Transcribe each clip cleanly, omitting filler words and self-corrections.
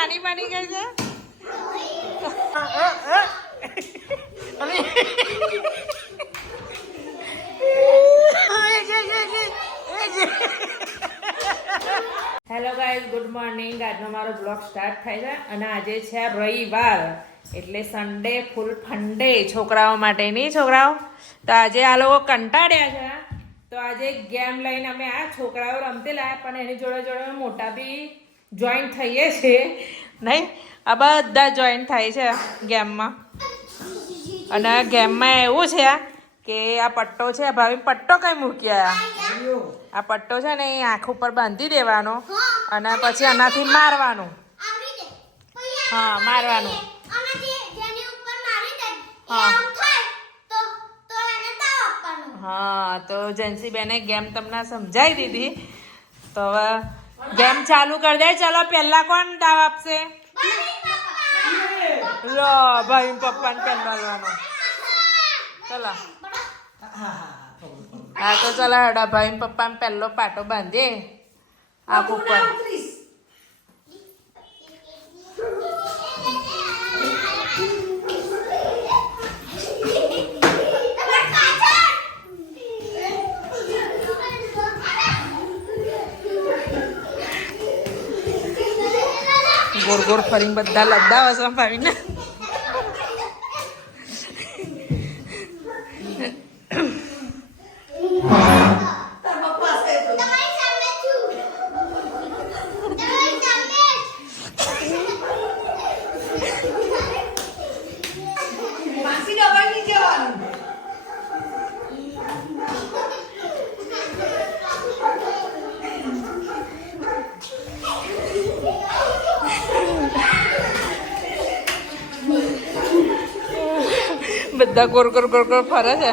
નાની બની ગઈ છે. Hello guys, good morning. આજનો મારો બ્લોગ સ્ટાર્ટ થાય છે અને આજે છે રવિવાર એટલે સન્ડે ફૂલ ફંડે છોકરાઓ માટે. નહીં છોકરાઓ? તો આજે આ લોકો કંટાળ્યા છે તો આજે ગેમ લઈને અમે આ છોકરાઓ રમતી લાયા, પણ એની જોડે જોડે મોટા બી જોઈન થઈએ છીએ. નહીં, આ બધા જોઈન થાય છે ગેમમાં. અને ગેમમાં એવું છે કે આ પટ્ટો છે, ભાભી પટ્ટો કઈ મૂકી આવ્યા? આ પટ્ટો છે ને એ આંખ ઉપર બાંધી દેવાનો અને પછી આનાથી મારવાનું. હા, મારવાનું. હા, તો જેન્સીબેને ગેમ તમને સમજાવી દીધી. તો હવે ગેમ ચાલુ કરી દે. ચલો, પહેલા કોણ દાવ આપશે? લો, ભાઈ પપ્પાને પહેલો લેવાનો. ચલો, હા તો ચલો હેડા, ભાઈ પપ્પાને પહેલો પાટો બાંધે આંખ ઉપર. ગોળ ગોળ ફરીને બધા લદ્દા વસવા ફાવીને. બધા ગોળ ગોળ ગોળ ગોળ ફરે છે.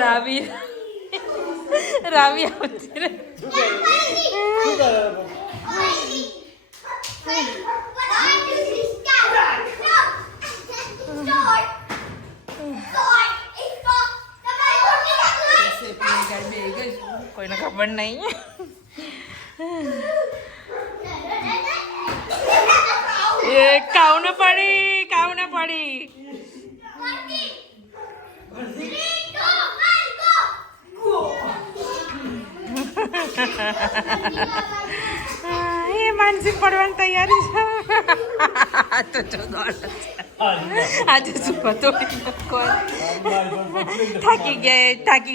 રાવી રાવી આવતી રે. કોઈને ખબર નહીં. એ કાઉ ને પડી, કાઉ ને પડી. એ માનસિક પડવાની તૈયારી છે. તો જો દોડ આજે સુપર તો થાકી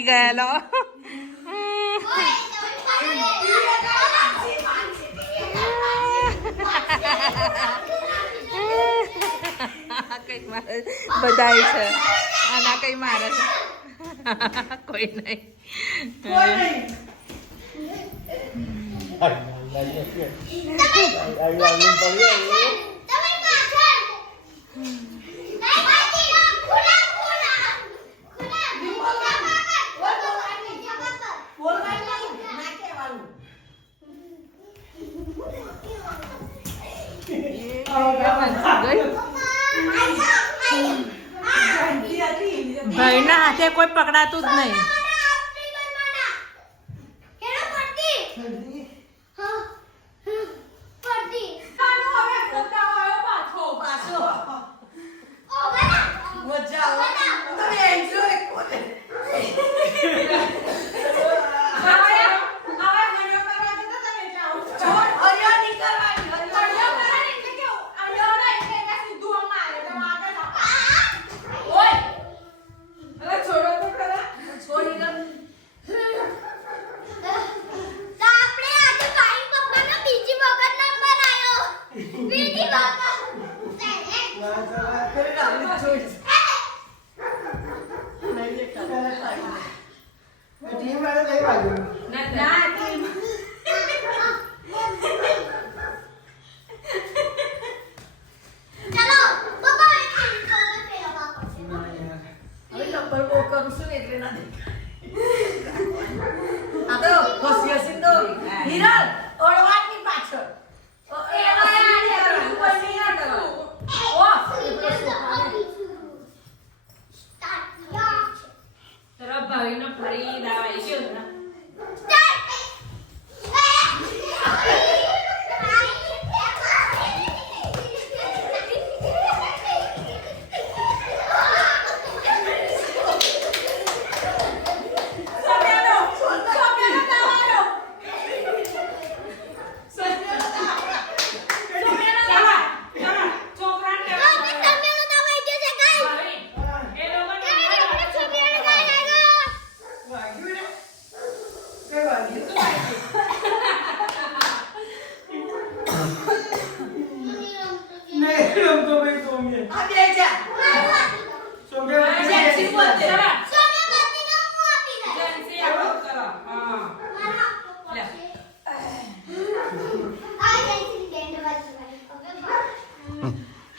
ગયા લો. કઈ મારે બધાય છે, આના કઈ મારે છે. કોઈ નહીં. ભાઈના હાથે કોઈ પકડાતું જ નહીં.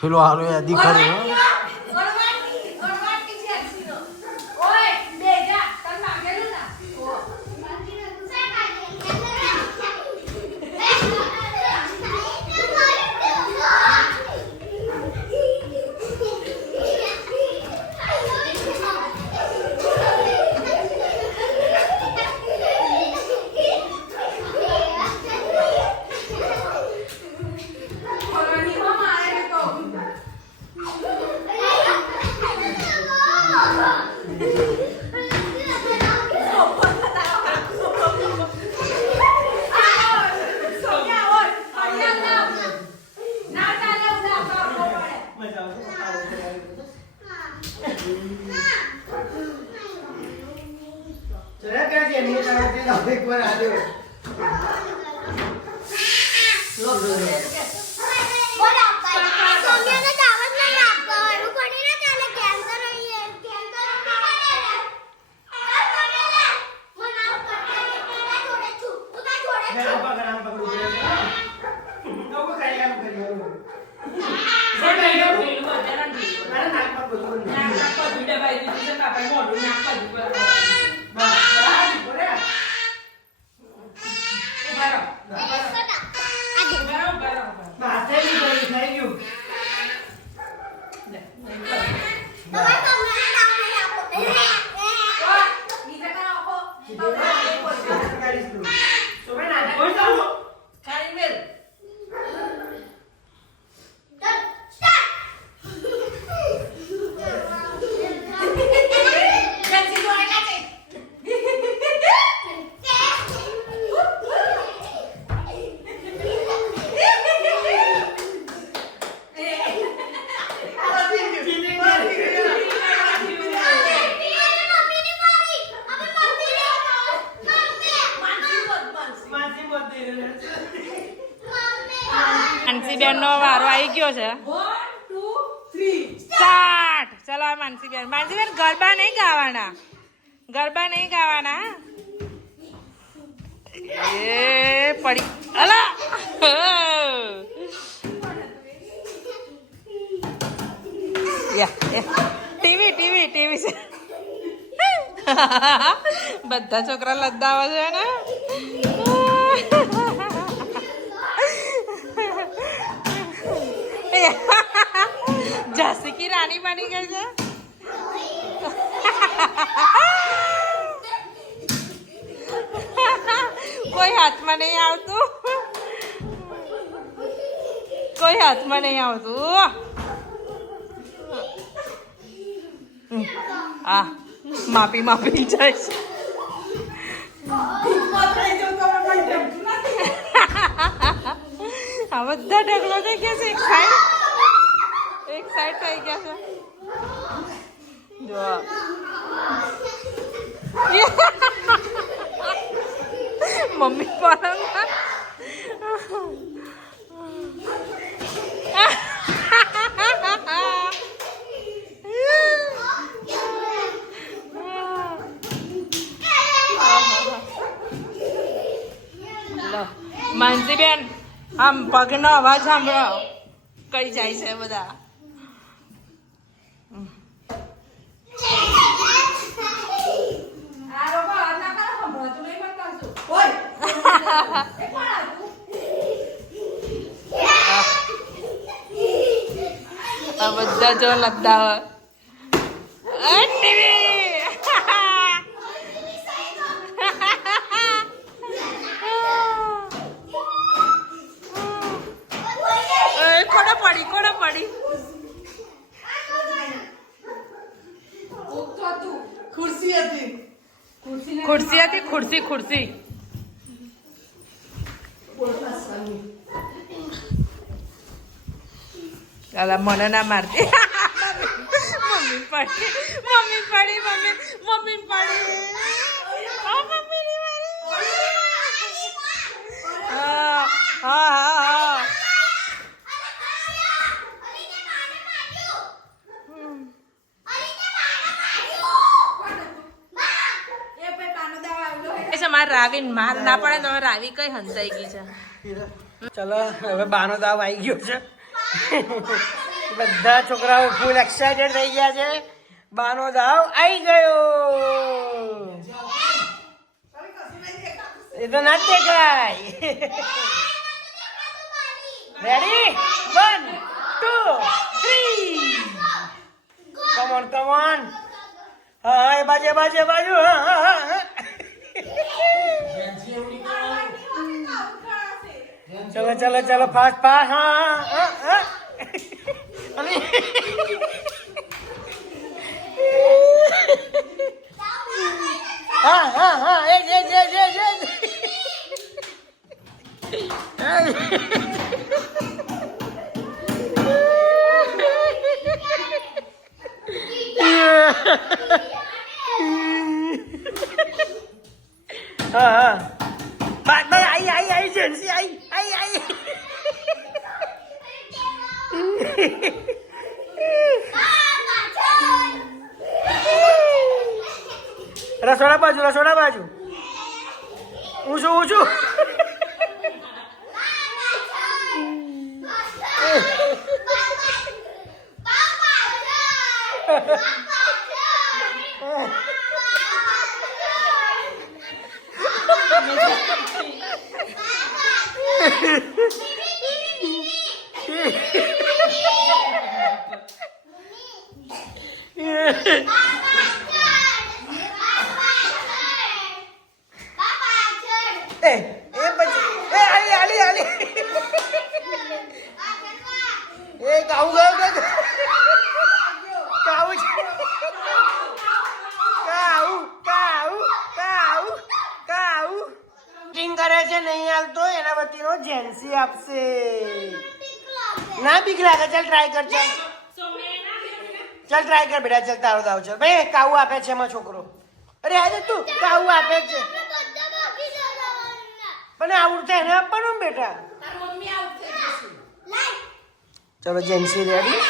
પેલો હારો યાદી ખરો માનસીબેન નો વારો આવી ગયો છે. 1 2 3 સ્ટાર્ટ. ચલો માનસીબેન. માનસીબેન ગરબા નહીં ગાવાના, ગરબા નહીં ગાવાના. એ પડી અલા ટીવી ટીવી ટીવી છે. બધા છોકરા લદ્દાવા છે ને. ઝાંસી કી રાની બની ગઈ છે. કોઈ હાથમાં નહીં આવતું, કોઈ હાથમાં નહીં આવતું. આ માપી માપી જાય છે. આ બધા ઢગલો થઈ ગયા છે. એક સાઈડ થઈ ગયા છે. જો મમ્મી પલંગ માનસીબેન આમ પગનો અવાજ સાંભળો કઈ જાય છે બધા. આ બધા જો લદ્દાવ કોને પડી ખુરશી હતી. ખુરશી અલા મને ના મારતી. મમ્મી પડી. હા અમારે રાવીન માર ના પડે તો રાવી કઈ હંસાઈ ગઈ છે. ચલો હવે બાનો દાવ આવી ગયો છે. બધા છોકરાઓ ફૂલ એક્સાઇટેડ થઈ ગયા છે. બાનો દાવ આવી ગયો. એ તો ના જ દેખાય. Ready 1 2 3 come on. હા એ બાજુ હા. ચલો ફાસ્ટ હા. હા એ હા બાય આઈ જેન્સી આઈ રસોડા બાજુ ઊંચું કરે છે નહીં હાલતો એના વતીનો જેન્સી આપશે. ના બીક લાગે. ચાલ ટ્રાય કર. ચાલ ટ્રાય કર બેટા. ચાલ તારો દાવ છે ભાઈ. કાઉ આપે છે એમાં છોકરો. અરે આજે તું કાઉ આપે છે પણ આવડતે એને આપવાનું બેટા. ચલો જેન્સી રેડી.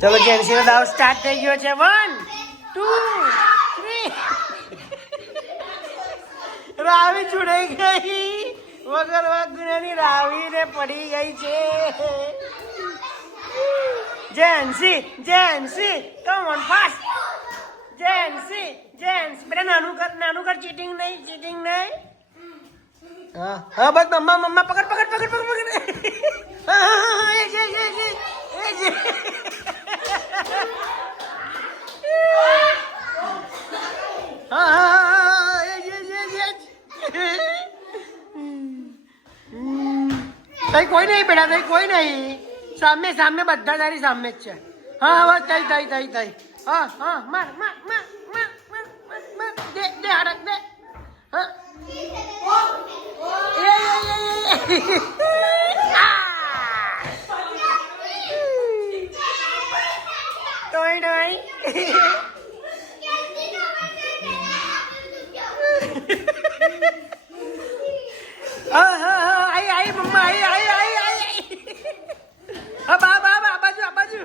ચલો જેન્સી નો દાવ સ્ટાર્ટ થઈ ગયો છે. 1 2 3 રાવી છોડાઈ ગઈ. વગર વાગુની રાવી ને પડી ગઈ છે. Jency come on fast. Jency બેટા નાનું કર. ચીટિંગ નહીં. હા બસ મમ્મા પકડ. હા તઈ કોઈ નહીં બેટા. તઈ કોઈ નહીં. સામે બધા તારી સામે જ છે. હા બસ તઈ. હા માર દે હરક દે. હા ટોઈ આઈ મમ્મા આઈ. હા બા બાજુ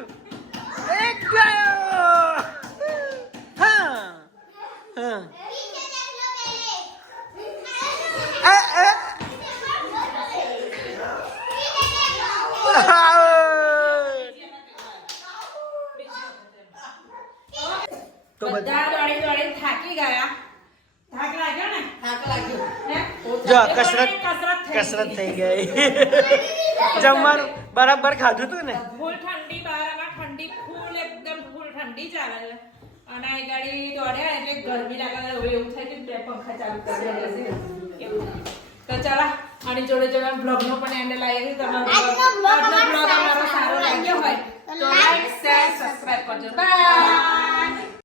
એક ગયો. હા તો બધા દોડી થાકી ગયા. થાક લાગ્યો ને? જો કસરત થઈ ગઈ. જમવાનું બરાબર ખાધું તું ને? ફૂલ ઠંડી બહારમાં ઠંડી ફૂલ એકદમ ફૂલ ઠંડી ચાલે છે અને આ ગાડી દોડ્યા એટલે ગરમી લાગે એવું થાય કે બે પંખા ચાલુ કરી એવું. તો ચાલો આની જોડે બ્લોગનો પણ એન્ડ લાગી તમારો બ્લોગ અમારો સારો લાગ્યો હોય તો લાઈક શેર સબસ્ક્રાઇબ કરજો. બાય.